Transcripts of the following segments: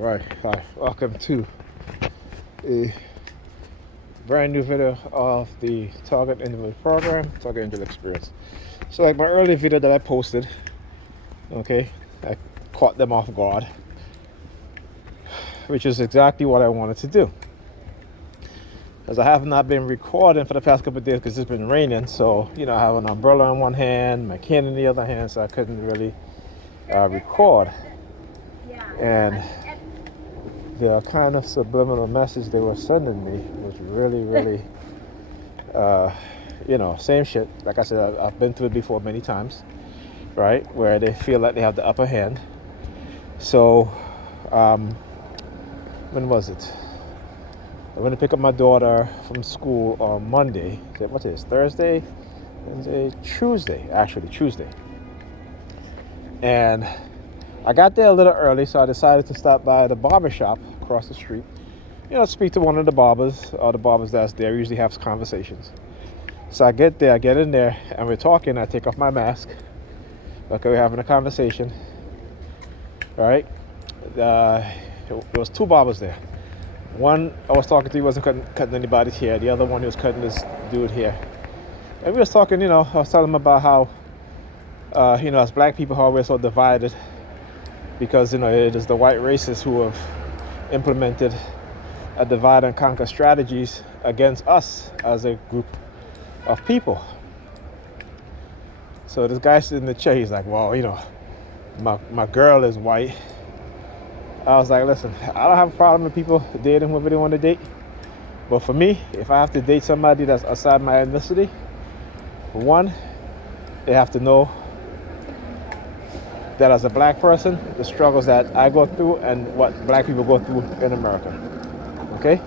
Alright, hi. Welcome to a brand new video of the Target Individual Program, Target Angel Experience. So like my earlier video that I posted, okay, I caught them off guard, which is exactly what I wanted to do. As I have not been recording for the past couple of days because it's been raining, so I have an umbrella in one hand, my cane in the other hand, so I couldn't really record. And the kind of subliminal message they were sending me was really same shit. Like I said, I've been through it before many times, right, where they feel like they have the upper hand. So when was it? I went to pick up my daughter from school on Monday. What is Thursday? Wednesday? Tuesday, and I got there a little early, so I decided to stop by the barber shop across the street. Speak to one of the barbers, or the barbers that's there. Usually have conversations. So I get there, I get in there, and we're talking. I take off my mask. Okay, we're having a conversation. All right. There was two barbers there. One I was talking to, he wasn't cutting anybody's hair. The other one, he was cutting this dude hair. And we was talking. I was telling him about how, as black people, how we're so divided. Because it is the white racists who have implemented a divide and conquer strategies against us as a group of people. So this guy sitting in the chair, he's like, well, my girl is white. I was like, listen, I don't have a problem with people dating whoever they want to date. But for me, if I have to date somebody that's outside my ethnicity, for one, they have to know that as a black person, the struggles that I go through and what black people go through in America. Okay?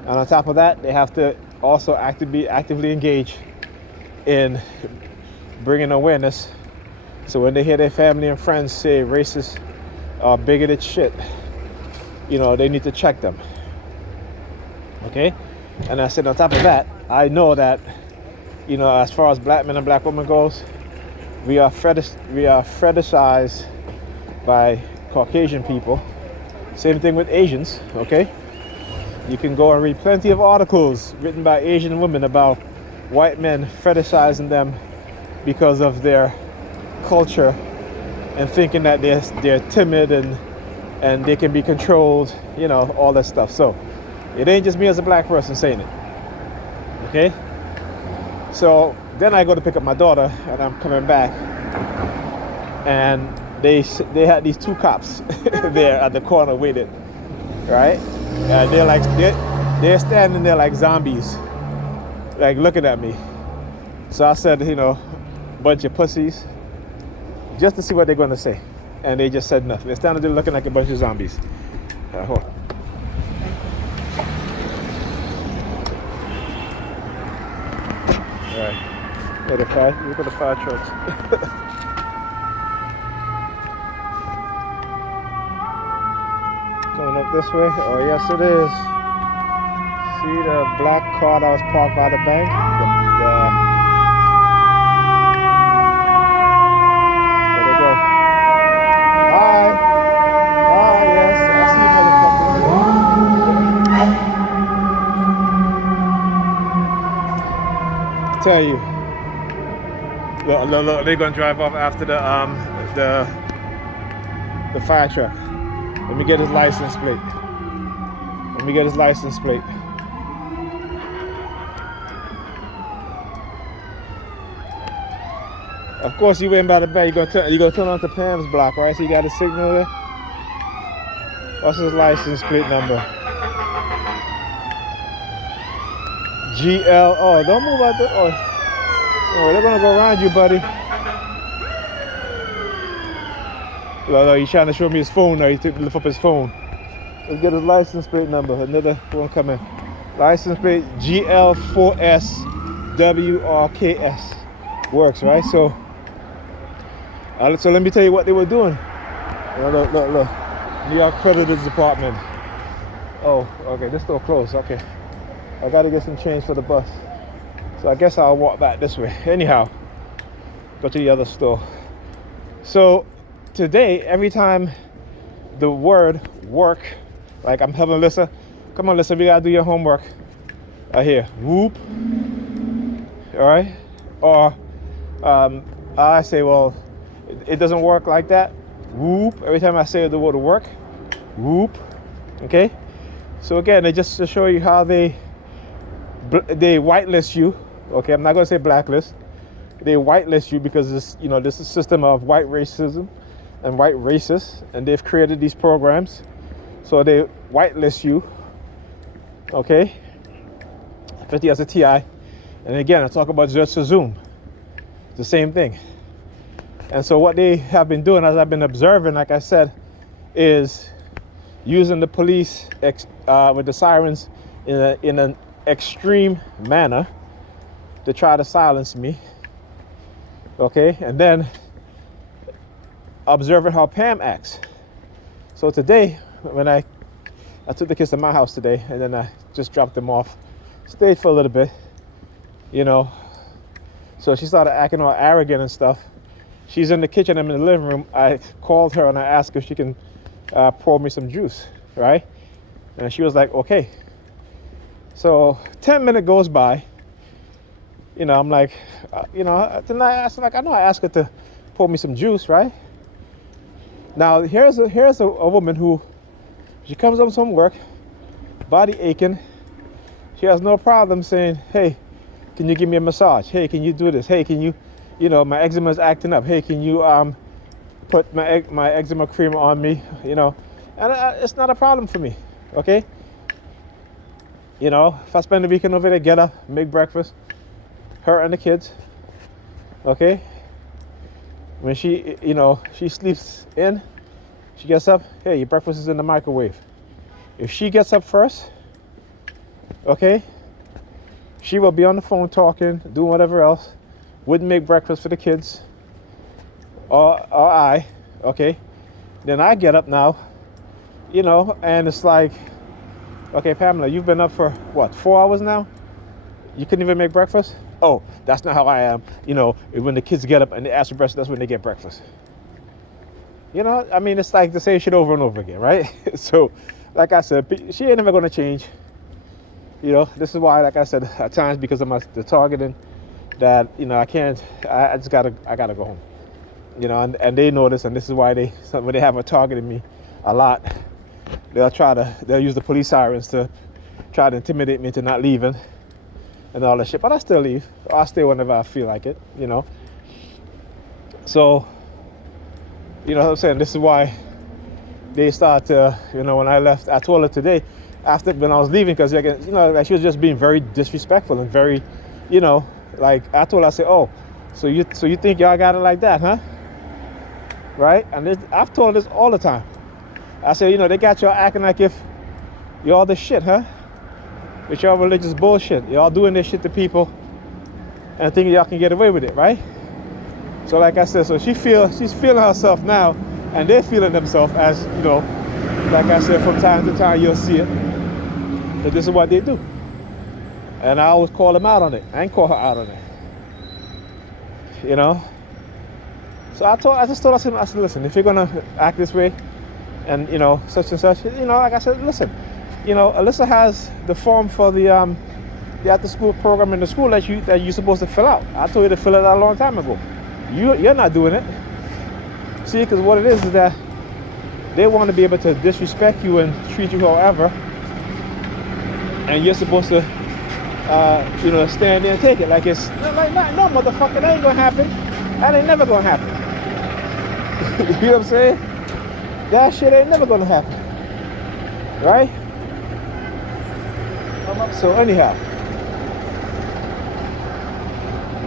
And on top of that, they have to also actively engage in bringing awareness. So when they hear their family and friends say racist or bigoted shit, they need to check them. Okay? And I said on top of that, I know that, as far as black men and black women goes, we are fetishized by Caucasian people. Same thing with Asians, okay? You can go and read plenty of articles written by Asian women about white men fetishizing them because of their culture and thinking that they're timid and they can be controlled, all that stuff. So it ain't just me as a black person saying it, okay? So then I go to pick up my daughter, and I'm coming back, and they had these two cops there at the corner waiting, right? And they're standing there like zombies, like looking at me. So I said, bunch of pussies, just to see what they're going to say, and they just said nothing. They're standing there looking like a bunch of zombies. Hold on. All right. Look at the fire trucks. Coming up this way. Oh, yes, it is. See the black car that was parked by the bank? There they go. Hi. Hi, yes. I see you, motherfuckers. Tell you. Look, they're gonna drive off after the fire truck. Let me get his license plate. Of course, you went by the back. You gonna turn on to Pam's block, right? So you got a signal there. What's his license plate number? GL. Oh, don't move out there. Oh, they're gonna go around you, buddy. Look, he's trying to show me his phone now. He took to lift up his phone. Let's get his license plate number. Another one coming. License plate GL4SWRKS. Works, right? So let me tell you what they were doing. Look. New York Creditors Department. Oh, okay, this door closed. Okay. I gotta get some change for the bus. So I guess I'll walk back this way. Anyhow, go to the other store. So today, every time the word work, like I'm helping Alyssa, come on Alyssa, we gotta do your homework. I hear whoop, all right? Or I say, well, it doesn't work like that, whoop. Every time I say the word work, whoop, okay? So again, just to show you how they whitelist you, okay? I'm not gonna say blacklist. They whitelist you because this, this is a system of white racism and white racists, and they've created these programs. So they whitelist you, okay? 50 as a TI. And again, I talk about just a Zoom. The same thing. And so what they have been doing, as I've been observing, like I said, is using the police with the sirens in an extreme manner to try to silence me. Okay, and then observing how Pam acts. So today, when I took the kids to my house today, and then I just dropped them off, stayed for a little bit, so she started acting all arrogant and stuff. She's in the kitchen, I'm in the living room. I called her and I asked if she can pour me some juice, right? And she was like, okay. So 10 minutes goes by. I'm like, then I asked her, like, I know I asked her to pour me some juice, right? Now here's a woman who, she comes home from work, body aching. She has no problem saying, hey, can you give me a massage? Hey, can you do this? Hey, can you, my eczema is acting up. Hey, can you put my eczema cream on me? And it's not a problem for me, okay? If I spend the weekend over there, get up, make breakfast, her and the kids, okay? When she, she sleeps in, she gets up, hey, your breakfast is in the microwave. If she gets up first, okay, she will be on the phone talking, doing whatever else, wouldn't make breakfast for the kids, or I, okay? Then I get up now, and it's like, okay, Pamela, you've been up for, what, 4 hours now? You couldn't even make breakfast? Oh, that's not how I am. When the kids get up and they ask for breakfast, that's when they get breakfast. It's like the same shit over and over again, right? So, like I said, she ain't never gonna change. This is why, like I said, at times because of the targeting, that I can't. I gotta go home. And they know this, and this is why when they have targeting me a lot, they'll use the police sirens to try to intimidate me into not leaving and all that shit. But I still leave. I'll stay whenever I feel like it. So, what I'm saying, this is why they start to, when I left, I told her today, when I was leaving, because like she was just being very disrespectful and very, like I told her, I said, oh, so you think y'all got it like that, huh? Right? And I've told her this all the time. I said, they got y'all acting like if y'all the shit, huh? With y'all religious bullshit. Y'all doing this shit to people and thinking y'all can get away with it, right? So like I said, so she's feeling herself now, and they're feeling themselves as, like I said, from time to time you'll see it. But this is what they do. And I always call them out on it. I ain't call her out on it. So I just told her, I said, listen, if you're gonna act this way and such and such, like I said, listen, Alyssa has the form for the after school program in the school that you're supposed to fill out. I told you to fill it out a long time ago. You're not doing it. See, because what it is that they want to be able to disrespect you and treat you however, and you're supposed to stand there and take it like it's like, no motherfucker, that ain't gonna happen. That ain't never gonna happen. You know what I'm saying? That shit ain't never gonna happen, right? So anyhow,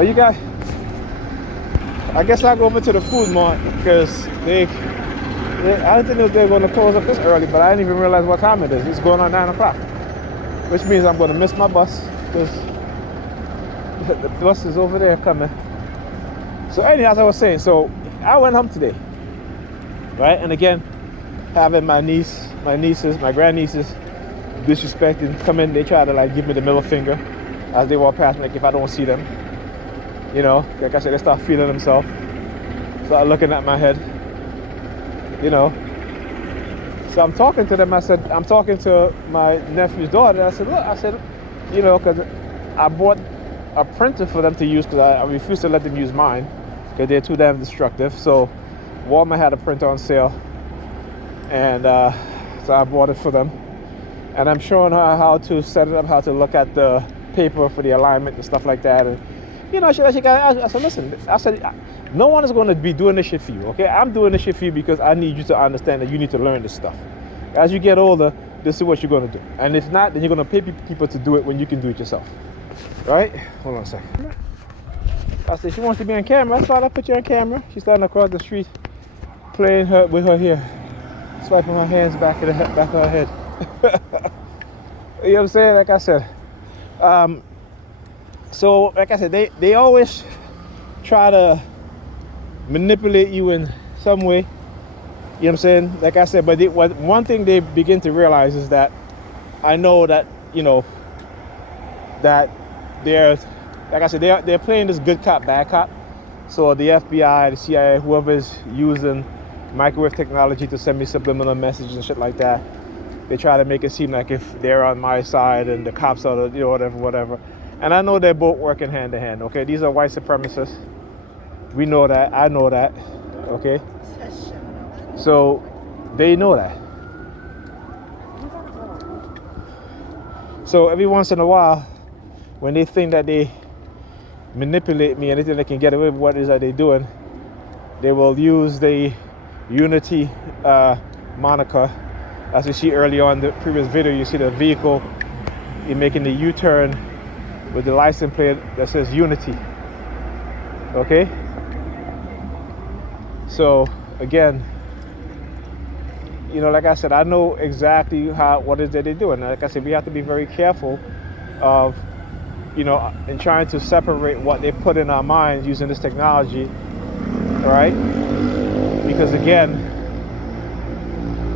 you guys, I guess I'll go over to the food mart because I didn't think they were going to close up this early, but I didn't even realize what time it is. It's going on 9 o'clock, which means I'm going to miss my bus because the bus is over there coming. So anyhow, as I was saying, so I went home today, right? And again, having my nieces, my grandnieces disrespecting, come in, they try to like give me the middle finger as they walk past me, like if I don't see them. Like I said, they start feeling themselves, start looking at my head, So I'm talking to them. I'm talking to my nephew's daughter. I said, look, because I bought a printer for them to use because I refuse to let them use mine because they're too damn destructive. So Walmart had a printer on sale, and so I bought it for them. And I'm showing her how to set it up, how to look at the paper for the alignment and stuff like that. And I said, listen, no one is going to be doing this shit for you, okay? I'm doing this shit for you because I need you to understand that you need to learn this stuff. As you get older, this is what you're going to do. And if not, then you're going to pay people to do it when you can do it yourself. Right? Hold on a second. I said, she wants to be on camera. That's why I put you on camera. She's standing across the street playing with her hair, swiping her hands back of her head. You know what I'm saying? Like I said. So, like I said, they always try to manipulate you in some way. You know what I'm saying? Like I said, but one thing they begin to realize is that I know that, that they're, like I said, they're playing this good cop, bad cop. So the FBI, the CIA, whoever's using microwave technology to send me subliminal messages and shit like that, they try to make it seem like if they're on my side and the cops are, whatever. And I know they're both working hand in hand, okay? These are white supremacists. We know that. I know that, okay? So they know that. So every once in a while, when they think that they manipulate me and they think they can get away with what it is that they're doing, they will use the Unity moniker. As you see earlier on the previous video, you see the vehicle, you're making the U-turn with the license plate that says Unity. Okay? So again, like I said, I know exactly what it is that they're doing. Like I said, we have to be very careful of, in trying to separate what they put in our minds using this technology, right? Because again,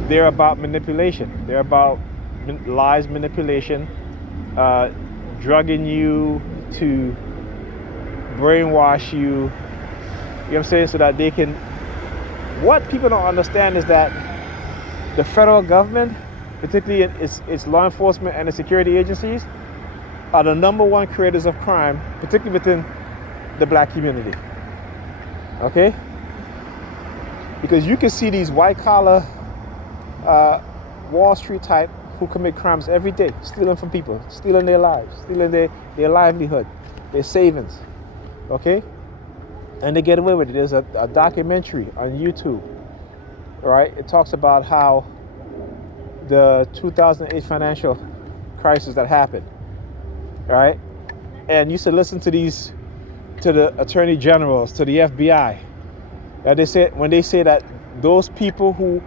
they're about manipulation. They're about lies, manipulation, drugging you to brainwash you. You know what I'm saying? So that they can. What people don't understand is that the federal government, particularly its law enforcement and the security agencies, are the #1 creators of crime, particularly within the black community. Okay? Because you can see these white collar Wall Street type who commit crimes every day, stealing from people, stealing their lives, stealing their livelihood, their savings, okay? And they get away with it. There's a documentary on YouTube, right? It talks about how the 2008 financial crisis that happened, right? And you should listen to the attorney generals, to the FBI, that when they say that those people who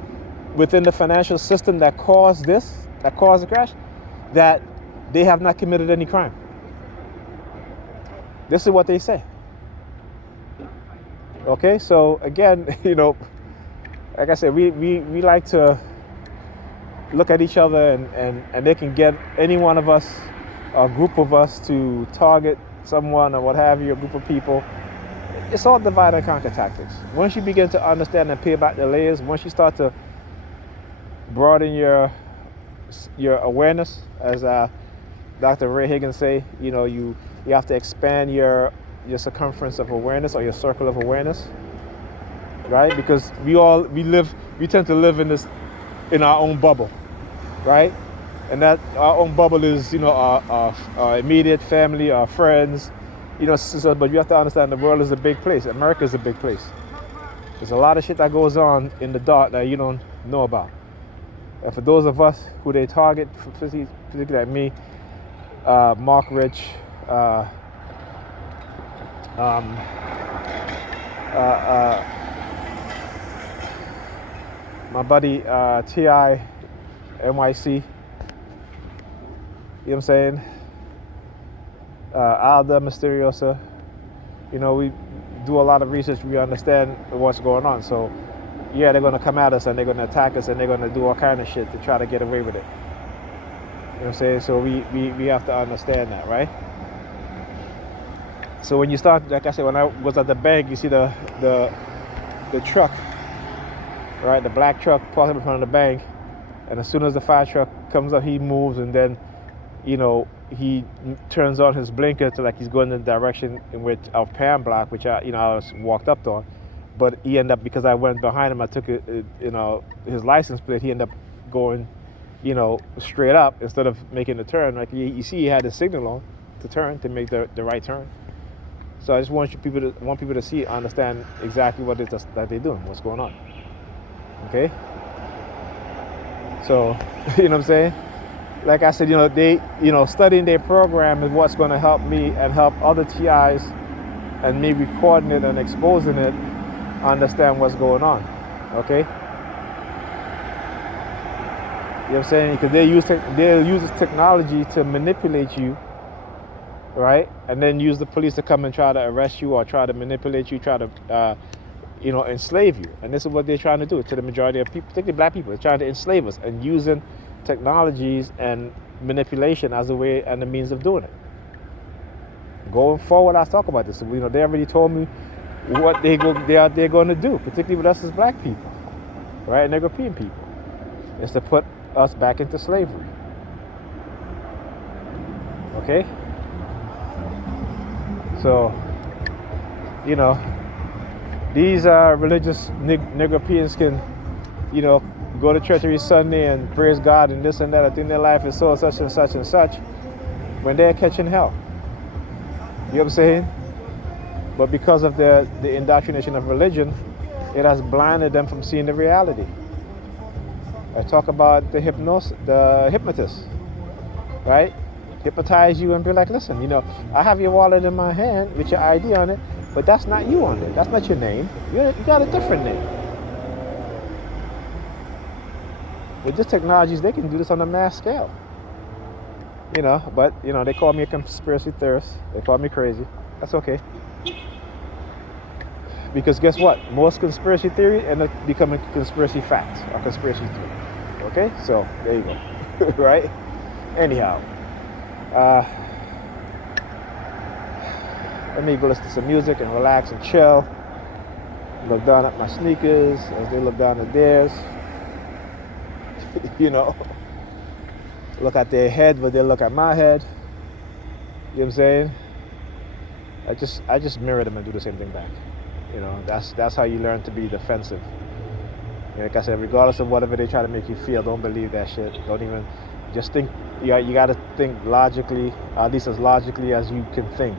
within the financial system that caused the crash, that they have not committed any crime. This is what they say. Okay, so again, like I said, we like to look at each other and they can get any one of us, a group of us, to target someone or what have you, a group of people. It's all divide and conquer tactics. Once you begin to understand and peel back the layers, once you start to broaden your awareness, as Dr. Ray Higgins say, you have to expand your circumference of awareness, or your circle of awareness, right? Because we tend to live in our own bubble, right? And that our own bubble is our immediate family, our friends, but you have to understand the world is a big place. America is a big place. There's a lot of shit that goes on in the dark that you don't know about. And for those of us who they target, particularly like me, Mark Rich, my buddy T.I. NYC, you know what I'm saying? Alda Mysteriosa, we do a lot of research, we understand what's going on. So yeah, they're going to come at us and they're going to attack us and they're going to do all kind of shit to try to get away with it. You know what I'm saying? So we have to understand that, right? So when you start, like I said, when I was at the bank, you see the truck, right? The black truck parked in front of the bank. And as soon as the fire truck comes up, he moves, and then, he turns on his blinker to like he's going in the direction in which of pan block, which I was walked up on. But he ended up, because I went behind him, I took his license plate. He ended up going, straight up instead of making the turn. Like you see, he had the signal on to turn, to make the right turn. So I just want people to see, understand exactly what it is that they're doing, what's going on. Okay. So, you know what I'm saying? Like I said, they, studying their program is what's going to help me and help other TIs, and me recording it and exposing it, understand what's going on. Okay? You know what I'm saying? Because they'll use this technology to manipulate you, right? And then use the police to come and try to arrest you or try to manipulate you, try to, enslave you. And this is what they're trying to do to the majority of people, particularly black people. They're trying to enslave us and using technologies and manipulation as a way and a means of doing it. Going forward, I'll talk about this. They already told me what they're going to do, particularly with us as black people, right, and European people, is to put us back into slavery. Okay? So, these religious Negropeans can, go to church every Sunday and praise God and this and that. I think their life is so such and such and such, when they're catching hell. You know what I'm saying? But because of the indoctrination of religion, it has blinded them from seeing the reality. I talk about the hypnotist, right? Hypnotize you and be like, listen, I have your wallet in my hand with your ID on it, but that's not you on it. That's not your name. You got a different name. With these technologies, they can do this on a mass scale. But, they call me a conspiracy theorist. They call me crazy. That's okay. Because guess what? Most conspiracy theory end up becoming conspiracy facts or conspiracy theory. Okay? So, there you go. Right? Anyhow. Let me go listen to some music and relax and chill. Look down at my sneakers as they look down at theirs. Look at their head, but they look at my head. You know what I'm saying? I just mirror them and do the same thing back. That's how you learn to be defensive. Like I said, regardless of whatever they try to make you feel, don't believe that shit. Don't even, just think. You got to think logically, at least as logically as you can think.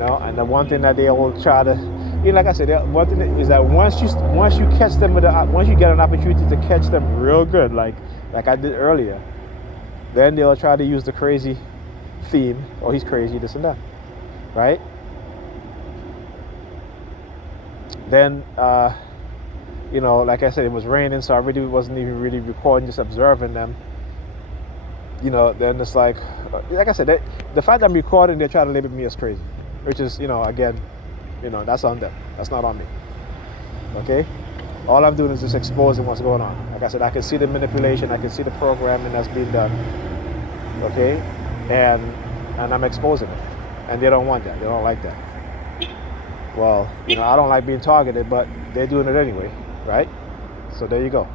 And the one thing that they all try to, like I said, one thing is that once you catch them once you get an opportunity to catch them real good, like I did earlier, then they'll try to use the crazy theme. Oh, he's crazy, this and that, right? Then, like I said, it was raining, so I really wasn't even really recording, just observing them. Then it's like I said, the fact that I'm recording, they try to label me as crazy, which is, again, that's on them. That's not on me. Okay? All I'm doing is just exposing what's going on. Like I said, I can see the manipulation, I can see the programming that's being done. Okay? And I'm exposing it. And they don't want that. They don't like that. Well, I don't like being targeted, but they're doing it anyway, right? So there you go.